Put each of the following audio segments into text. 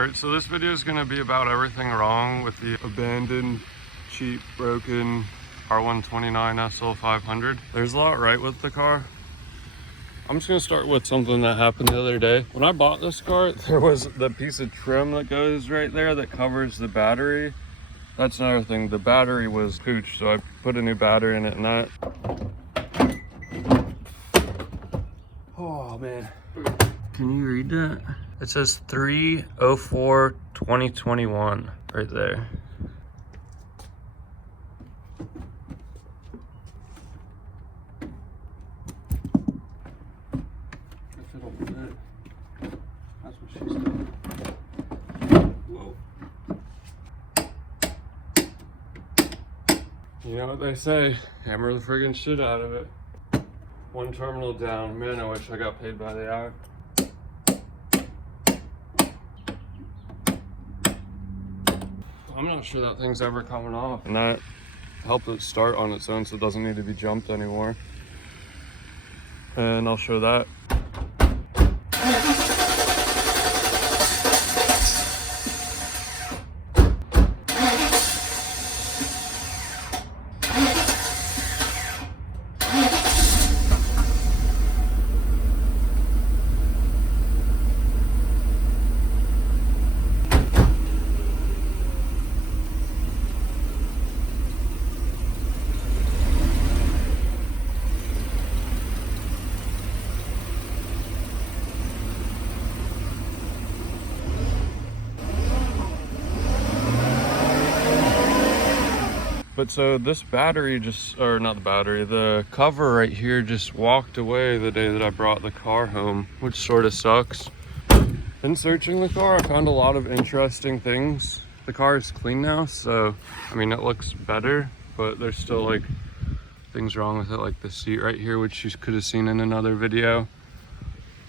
Alright, so this video is going to be about everything wrong with the abandoned, cheap, broken R129 SL500. There's a lot right with the car. I'm just going to start with something that happened the other day. When I bought this car, there was the piece of trim that goes right there that covers the battery. That's another thing. The battery was pooched, so I put a new battery in it and that. Oh man. Can you read that? It says 3/04/2021 right there. If it'll fit. That's what she said. Whoa. You know what they say, hammer the friggin' shit out of it. One terminal down. Man, I wish I got paid by the hour. I'm not sure that thing's ever coming off, and that helped it start on its own, so it doesn't need to be jumped anymore. And I'll show that. But so this battery or not the battery, the cover right here just walked away the day that I brought the car home, which sort of sucks. In searching the car, I found a lot of interesting things. The car is clean now, so, I mean, it looks better, but there's still like things wrong with it, like the seat right here, which you could have seen in another video.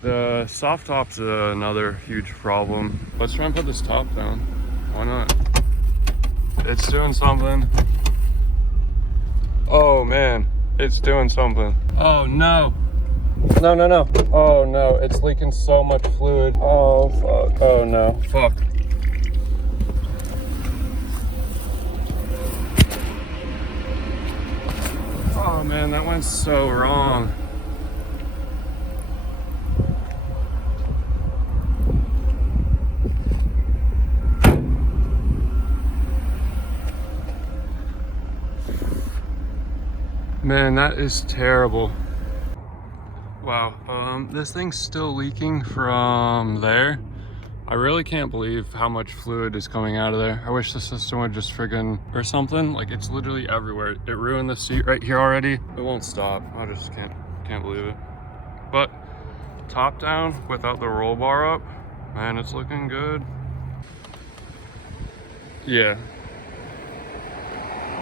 The soft top's another huge problem. Let's try and put this top down. Why not? It's doing something. Oh man, it's doing something. Oh no. No, no, no. Oh no, it's leaking so much fluid. Oh fuck. Oh no. Fuck. Oh man, that went so wrong. Man, that is terrible. Wow, this thing's still leaking from there. I really can't believe how much fluid is coming out of there. I wish the system would just friggin' or something. Like, it's literally everywhere. It ruined the seat right here already. It won't stop. I just can't believe it. But top down without the roll bar up, man, it's looking good. Yeah.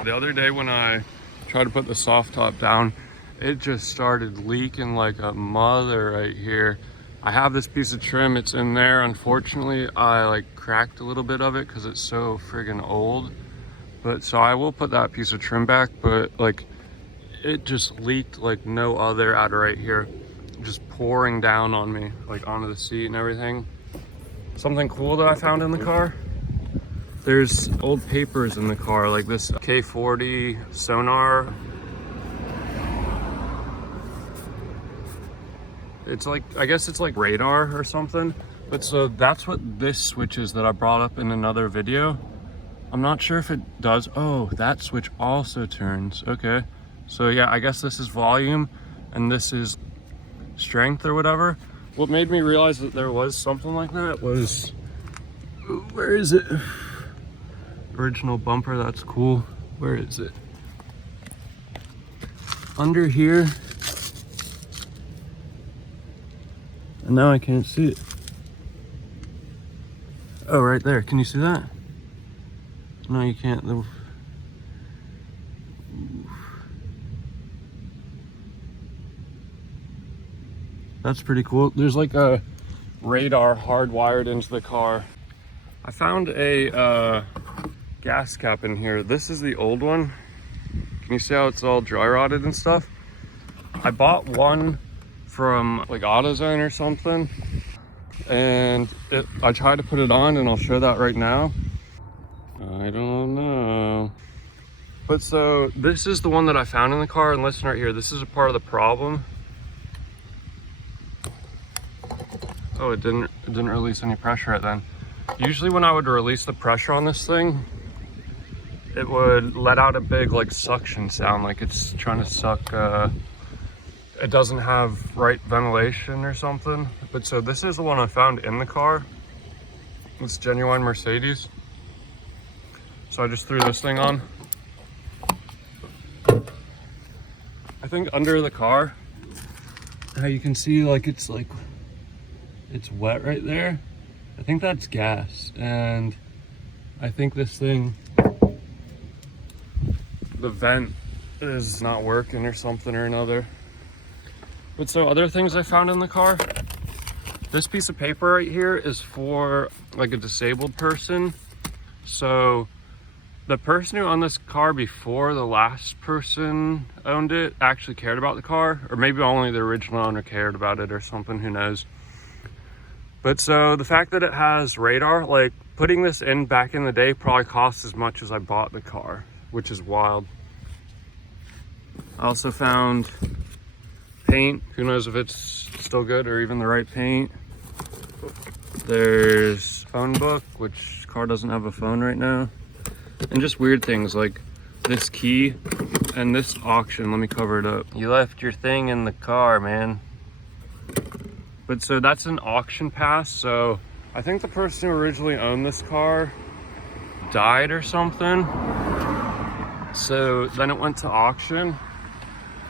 The other day when I tried to put the soft top down, it just started leaking like a mother right here. I have this piece of trim, it's in there. Unfortunately, I like cracked a little bit of it because it's so friggin' old. But so I will put that piece of trim back, but like it just leaked like no other out of right here. Just pouring down on me, like onto the seat and everything. Something cool that I found in the car. There's old papers in the car, like this K40 sonar. It's like, I guess it's like radar or something. But so that's what this switch is that I brought up in another video. I'm not sure if it does. Oh, that switch also turns. Okay. So yeah, I guess this is volume and this is strength or whatever. What made me realize that there was something like that was, where is it? Original bumper, that's cool. Where is it? Under here. And now I can't see it. Oh, right there. Can you see that? No, you can't. That's pretty cool. There's like a radar hardwired into the car. I found a gas cap in here. This is the old one. Can you see how it's all dry rotted and stuff? I bought one from like AutoZone or something. and I tried to put it on, and I'll show that right now. I don't know. But so this is the one that I found in the car, and listen right here, this is a part of the problem. Oh, it didn't release any pressure right then. Usually when I would release the pressure on this thing, it would let out a big like suction sound, like it's trying to suck. It doesn't have right ventilation or something. But so this is the one I found in the car. It's genuine Mercedes. So I just threw this thing on. I think under the car, how you can see like it's wet right there. I think that's gas, and I think this thing, the vent is not working or something or another. But so other things I found in the car, this piece of paper right here is for like a disabled person. So the person who owned this car before the last person owned it actually cared about the car, or maybe only the original owner cared about it or something, who knows. But so the fact that it has radar, like putting this in back in the day probably cost as much as I bought the car, which is wild. I also found paint. Who knows if it's still good or even the right paint. There's phone book, which car doesn't have a phone right now. And just weird things like this key and this auction. Let me cover it up. You left your thing in the car, man. But so that's an auction pass. So I think the person who originally owned this car died or something. So then it went to auction.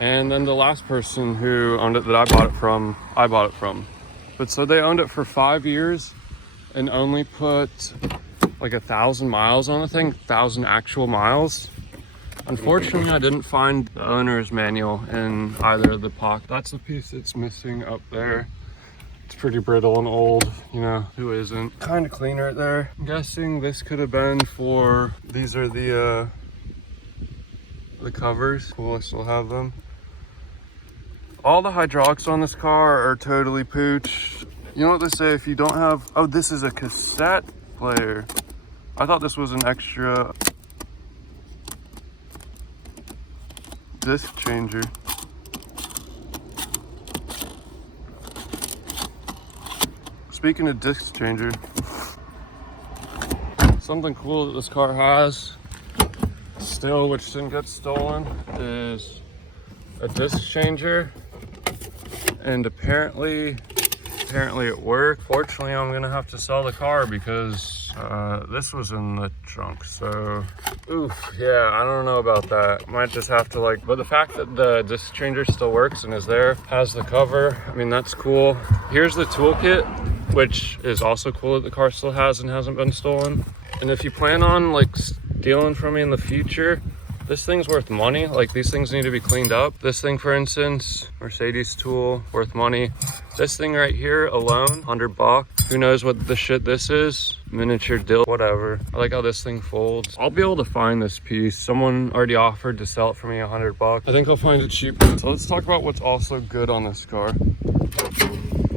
And then the last person who owned it that I bought it from. But so they owned it for 5 years and only put like 1,000 miles on the thing, 1,000 actual miles. Unfortunately, I didn't find the owner's manual in either of the pockets. That's the piece that's missing up there. It's pretty brittle and old, you know, who isn't? Kind of clean right there. I'm guessing this could have been for, these are the covers. Cool, I still have them. All the hydraulics on this car are totally pooch. You know what they say, if you don't have, oh, this is a cassette player. I thought this was an extra disc changer. Speaking of disc changer, something cool that this car has still, which didn't get stolen, is a disc changer. And apparently it worked. Fortunately, I'm gonna have to sell the car because this was in the trunk. So, oof, yeah, I don't know about that. Might just have to but the fact that the disc changer still works and is there, has the cover, I mean, that's cool. Here's the toolkit, which is also cool that the car still has and hasn't been stolen. And if you plan on stealing from me in the future, this thing's worth money. Like, these things need to be cleaned up. This thing, for instance, Mercedes tool, worth money. This thing right here alone, $100. Who knows what the shit this is? Miniature dill, whatever. I like how this thing folds. I'll be able to find this piece. Someone already offered to sell it for me $100. I think I'll find it cheap. So let's talk about what's also good on this car.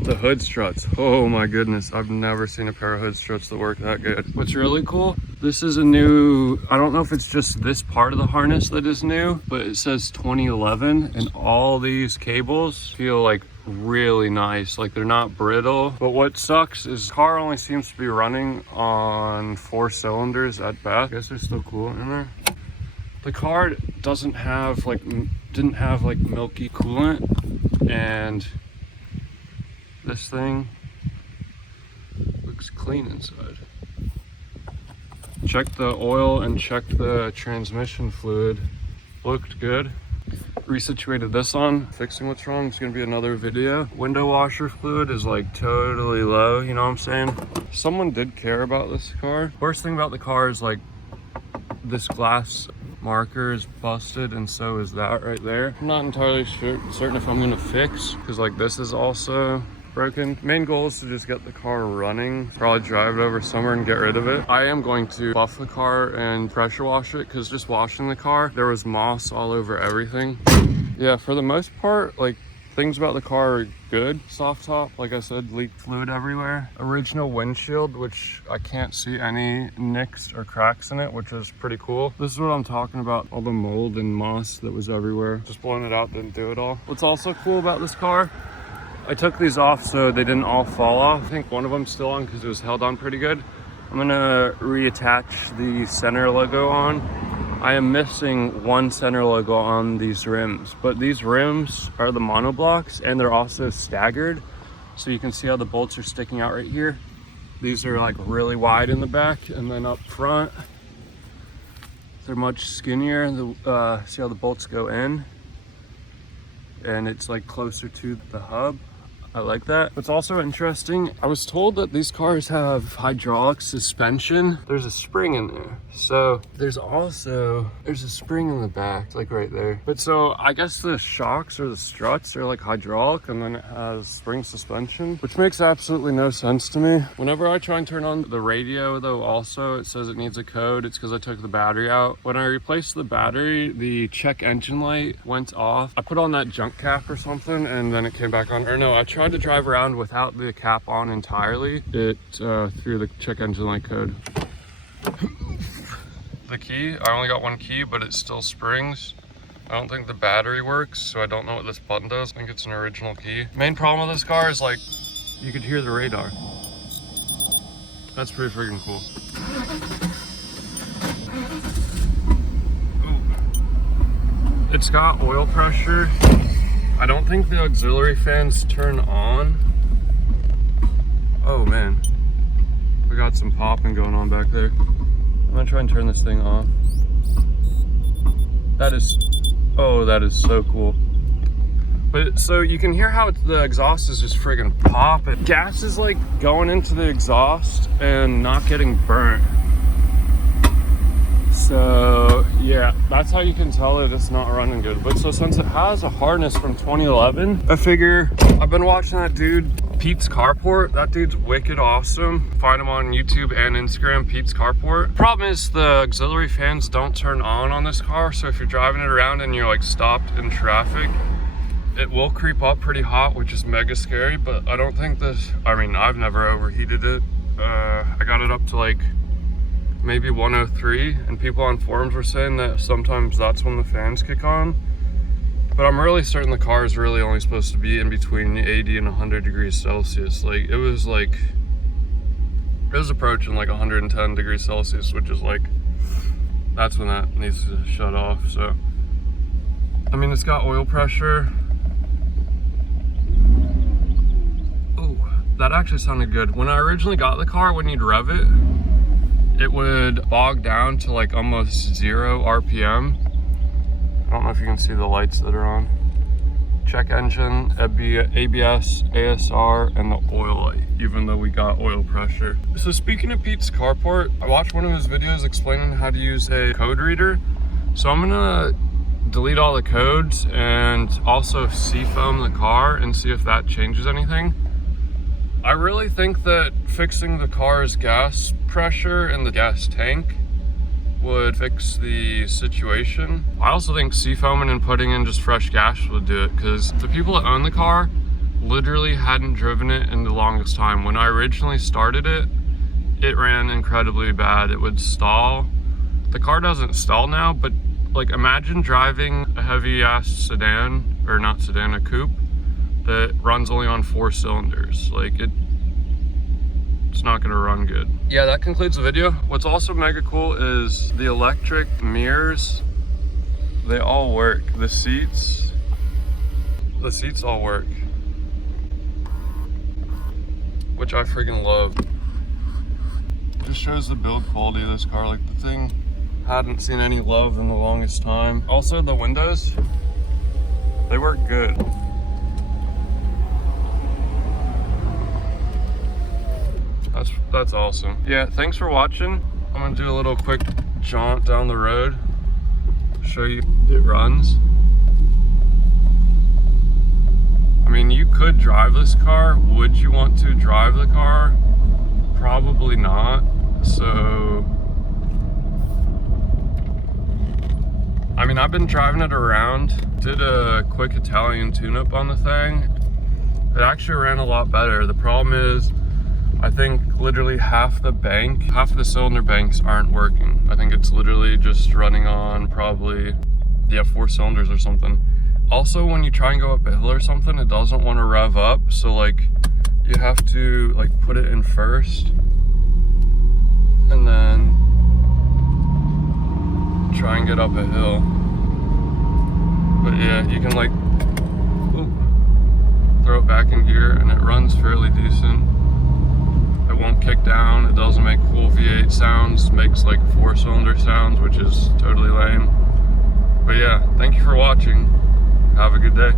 The hood struts. Oh my goodness, I've never seen a pair of hood struts that work that good. What's really cool, this is a new, I don't know if it's just this part of the harness that is new, but it says 2011, and all these cables feel really nice. They're not brittle. But what sucks is the car only seems to be running on 4 cylinders at best. I guess there's still coolant in there. The car doesn't have didn't have milky coolant, and this thing looks clean inside. Checked the oil and checked the transmission fluid. Looked good. Resituated this on. Fixing what's wrong. It's gonna be another video. Window washer fluid is totally low, you know what I'm saying? Someone did care about this car. Worst thing about the car is this glass marker is busted, and so is that right there. I'm not entirely certain if I'm gonna fix, because this is also broken. Main goal is to just get the car running, probably drive it over summer and get rid of it. I am going to buff the car and pressure wash it, because just washing the car, there was moss all over everything. Yeah, for the most part, Things about the car are good. Soft top, like I said, leaked fluid everywhere. Original windshield, which I can't see any nicks or cracks in it, which is pretty cool. This is what I'm talking about, all the mold and moss that was everywhere. Just blowing it out didn't do it all. What's also cool about this car, I took these off so they didn't all fall off. I think one of them's still on because it was held on pretty good. I'm gonna reattach the center logo on. I am missing one center logo on these rims, but these rims are the monoblocks and they're also staggered. So you can see how the bolts are sticking out right here. These are like really wide in the back, and then up front, they're much skinnier. See how the bolts go in? And it's like closer to the hub. I like that. What's also interesting, I was told that these cars have hydraulic suspension. There's a spring in there. So there's a spring in the back, like right there. But so I guess the shocks or the struts are like hydraulic, and then it has spring suspension, which makes absolutely no sense to me. Whenever I try and turn on the radio though, also it says it needs a code. It's because I took the battery out. When I replaced the battery, the check engine light went off. I put on that junk cap or something, and then it came back on. Or no, I tried to drive around without the cap on entirely. It threw the check engine light code. The key, I only got one key, but it still springs. I don't think the battery works, so I don't know what this button does. I think it's an original key. Main problem with this car is like, you could hear the radar. That's pretty freaking cool. Ooh. It's got oil pressure. I don't think the auxiliary fans turn on. Oh man, we got some popping going on back there. I'm gonna try and turn this thing off. That is so cool. But so you can hear how the exhaust is just friggin' popping. Gas is like going into the exhaust and not getting burnt. So yeah, that's how you can tell that it's not running good. But so since it has a harness from 2011, I figure I've been watching that dude, Pete's Carport. That dude's wicked awesome. Find him on YouTube and Instagram, Pete's Carport. Problem is the auxiliary fans don't turn on this car. So if you're driving it around and you're like stopped in traffic, it will creep up pretty hot, which is mega scary. But I don't think this, I mean, I've never overheated it. I got it up to like maybe 103, and people on forums were saying that sometimes that's when the fans kick on. But I'm really certain the car is really only supposed to be in between 80 and 100 degrees Celsius. Like it was approaching like 110 degrees Celsius, which is like, that's when that needs to shut off. So I mean, it's got oil pressure. Oh, that actually sounded good. When I originally got the car, when you'd rev it, it would bog down to like almost 0 RPM. I don't know if you can see the lights that are on. Check engine, ABS, ASR, and the oil light, even though we got oil pressure. So speaking of Pete's Carport, I watched one of his videos explaining how to use a code reader. So I'm gonna delete all the codes and also seafoam the car and see if that changes anything. I really think that fixing the car's gas pressure in the gas tank would fix the situation. I also think seafoaming and putting in just fresh gas would do it, because the people that own the car literally hadn't driven it in the longest time. When I originally started it, it ran incredibly bad. It would stall. The car doesn't stall now, but like imagine driving a heavy ass sedan, or not sedan, a coupe that runs only on 4 cylinders. Like it's not gonna run good. Yeah, that concludes the video. What's also mega cool is the electric mirrors. They all work. The seats all work, which I freaking love. Just shows the build quality of this car. Like the thing hadn't seen any love in the longest time. Also the windows, they work good. That's awesome. Yeah, thanks for watching. I'm gonna do a little quick jaunt down the road, show you it runs. I mean, you could drive this car. Would you want to drive the car? Probably not. So I mean, mean, I've been driving it around, did a quick Italian tune-up on the thing. It actually ran a lot better. The problem is, I think literally half the cylinder banks aren't working. I think it's literally just running on probably, yeah, 4 cylinders or something. Also, when you try and go up a hill or something, it doesn't want to rev up. So like, you have to like put it in first and then try and get up a hill. But yeah, you can like throw it back in gear and it runs fairly decent. It won't kick down. It doesn't make cool V8 sounds. It makes like 4-cylinder sounds, which is totally lame. But yeah, thank you for watching. Have a good day.